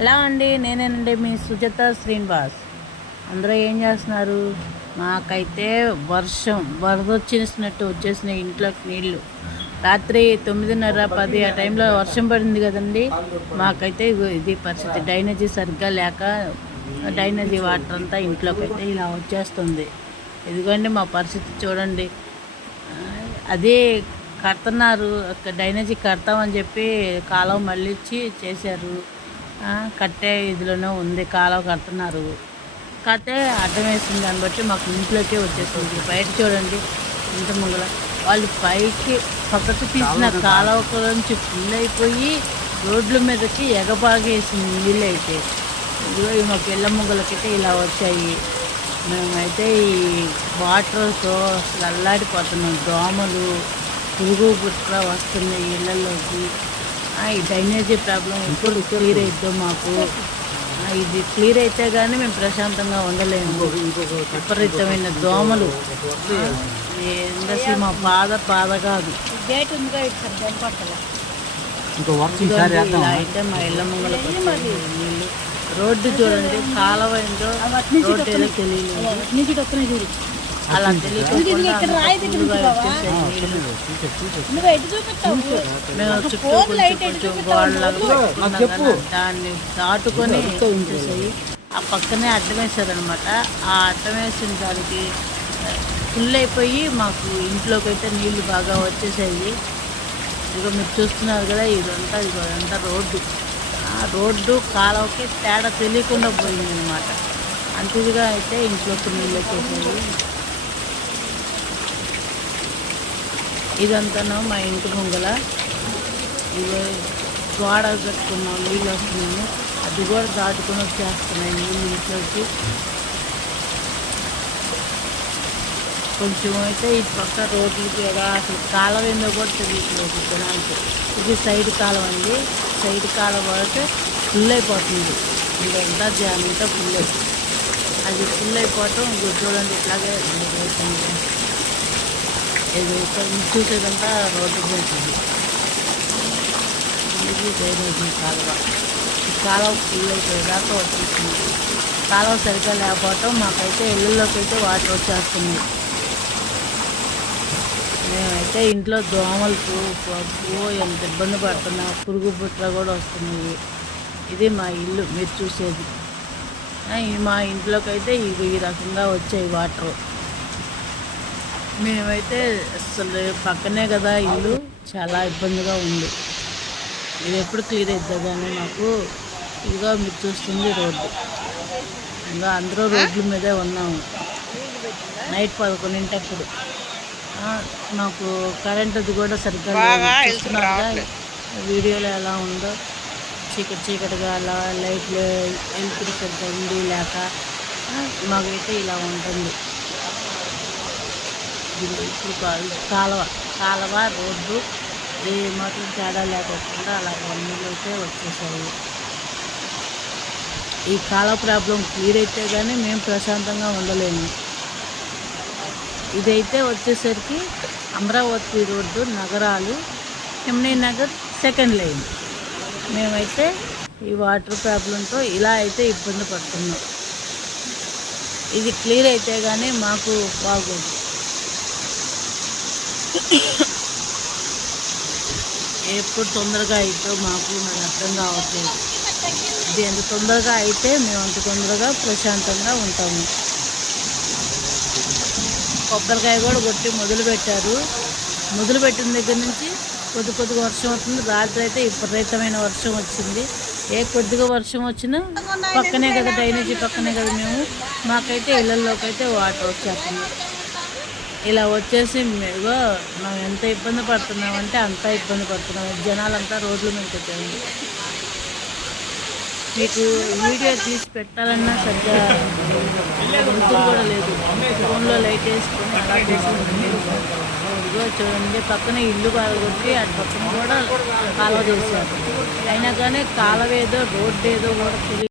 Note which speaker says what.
Speaker 1: ఎలా అండి నేనేనండి మీ సుజాత శ్రీనివాస్. అందరూ ఏం చేస్తున్నారు? మాకైతే వర్షం వరద వచ్చేసినట్టు వచ్చేసిన ఇంట్లోకి నీళ్ళు రాత్రి తొమ్మిదిన్నర పది ఆ టైంలో వర్షం పడింది కదండి. మాకైతే ఇది పరిస్థితి. డైనజీ సరిగ్గా లేక డైనజీ వాటర్ అంతా ఇంట్లోకి అయితే ఇలా వచ్చేస్తుంది. ఇదిగోండి మా పరిస్థితి చూడండి. అదే కడుతున్నారు డైనజీ కడతామని చెప్పి కాలం మళ్ళీ చేశారు. కట్టే ఇదిలోనే ఉంది కాలువ కడుతున్నారు. కట్టే అడ్డం వేసింది దాన్ని బట్టి మాకు ఇంట్లోకే వచ్చేసింది. బయట చూడండి ఇంత ముంగల. వాళ్ళు పైకి పక్కకు తీసిన కాలువ నుంచి ఫుల్ అయిపోయి రోడ్ల మీదకి ఎగబాగేసింది నీళ్ళు అయితే ఇదిగో మా పిల్ల ముంగలకైతే ఇలా వచ్చాయి. మేమైతే ఈ వాటర్తో అల్లాడిపోతున్నాం దోమలు పురుగు పుట్ర వస్తున్నాయి ఇళ్ళల్లోకి. ఈ డ్రైనేజీ ప్రాబ్లం ఎప్పుడు క్లియర్ అవుతుందో మాకు. ఆ, ఇది క్లియర్ అయితే కానీ మేము ప్రశాంతంగా ఉండలేము. విపరీతమైన దోమలు. అసలు మా బాధ బాధ కాదు. అయితే మా ఇళ్ళ ముంగల నీళ్ళు. రోడ్డు చూడండి కాలువ ఏంటో రోడ్డు ఏదో తెలియలేదు. అలా తెలియకుండా దాన్ని దాటుకొని ఆ పక్కనే అడ్డం వేశారనమాట ఆ అడ్డం వేసిన దానికి ఫుల్ అయిపోయి మాకు ఇంట్లోకి అయితే నీళ్ళు బాగా వచ్చేసాయి. ఇదిగో మీరు చూస్తున్నారు కదా ఇదంతా ఇదిగో ఇదంతా రోడ్డు. ఆ రోడ్డు కాలువకి తేడా తెలియకుండా పోయింది అనమాట అంతదిగా అయితే ఇంట్లోకి నీళ్ళు వచ్చేసాయి. ఇదంతాను మా ఇంటి ముంగల. ఇగో గోడ కట్టుకున్నాం నీళ్ళు వస్తున్నాము అది కూడా దాటుకొని వచ్చేస్తున్నాయి నీళ్ళు ఇంట్లోకి. కొంచెం అయితే ఈ పక్క రోడ్లకి ఎలా అసలు కాలం ఏందో కూడా తెలియట్లేదు జనాలకి. ఇది సైడ్ కాలం అండి. సైడ్ కాలం పడితే ఫుల్ అయిపోతుంది. ఇదంతా జామంతా ఫుల్ అయిపోతుంది. అది ఫుల్ అయిపోవటం ఇంకో చూడండి ఇట్లాగే అవుతుంది. ఇది చూసేదంతా రోడ్డు పోతుంది ఇది డ్రైనేజీ కాలువ ఈ కాలువ ఫుల్ అయిపోయేదాకా వచ్చేసింది కాలువ సరిగ్గా లేకపోవటం మాకైతే ఇళ్ళల్లోకి అయితే వాటర్ వచ్చేస్తుంది మేమైతే ఇంట్లో దోమలకు పప్పు ఎంత ఇబ్బంది పడుతున్నా పురుగు పుట్ర కూడా వస్తున్నాయి ఇది మా ఇల్లు మీరు చూసేది మా ఇంట్లోకి అయితే ఇవి ఈ రకంగా వచ్చాయి వాటర్ మేమైతే అసలు పక్కనే కదా ఇల్లు చాలా ఇబ్బందిగా ఉంది. ఇది ఎప్పుడు క్లియర్ అవుతుంది కానీ మాకు ఇదిగో మీరు చూస్తుంది రోడ్డు. ఇంకా అందరూ రోడ్ల మీదే ఉన్నాము. నైట్ పదకొండింటప్పుడు. మాకు కరెంటుది కూడా సరిగ్గా. చూస్తున్నారుగా వీడియోలో ఎలా ఉందో చీకటి చీకటిగా అలా లైట్లు వెలుతురు సరిగ్గా ఉండి లేక మాకైతే ఇలా ఉంటుంది. ఇది ఇప్పుడు కాదు కాలువ. కాలువ రోడ్డు ఏ మాత్రం తేడా లేకపోకుండా అలా నీళ్ళు అయితే వచ్చేసాయి. ఈ కాలువ ప్రాబ్లం క్లియర్ అయితే కానీ మేము ప్రశాంతంగా ఉండలేము. ఇదైతే వచ్చేసరికి అమరావతి రోడ్డు నగరాలు హిమ్నీ నగర్ సెకండ్ లైన్. మేమైతే ఈ వాటర్ ప్రాబ్లంతో ఇలా అయితే ఇబ్బంది పడుతున్నాం. ఇది క్లియర్ అయితే కానీ మాకు బాగోదు. ఎప్పుడు తొందరగా అయితే మాకు మరి అర్థం కావట్లేదు. ఇది ఎంత తొందరగా అయితే మేము అంత తొందరగా ప్రశాంతంగా ఉంటాము. కొబ్బరికాయ కూడా కొట్టి మొదలు పెట్టారు. మొదలు పెట్టిన దగ్గర నుంచి కొద్ది కొద్దిగా వర్షం అవుతుంది రాత్రి అయితే విపరీతమైన వర్షం వచ్చింది. ఏ కొద్దిగా వర్షం వచ్చినా పక్కనే కదా డ్రైనేజీ పక్కనే కదా మేము. మాకైతే ఇళ్ళల్లోకి అయితే వాటర్ వచ్చేస్తుంది ఇలా వచ్చేసి మేము మనం ఎంత ఇబ్బంది పడుతున్నామంటే అంత ఇబ్బంది పడుతున్నాం జనాలంతా రోడ్ల మీద పెట్టండి మీకు వీడియో తీసి పెట్టాలన్నా సరిగ్గా గుర్తులు కూడా లేదు. ఫోన్లో లైట్ వేసుకొని అలా తీసుకుంటుంది ఇదిగో చూడండి పక్కన ఇల్లు కాలగొట్టి అటు పక్కన కూడా కాలువ చేశారు అయినా కానీ కాలువ ఏదో రోడ్డు ఏదో కూడా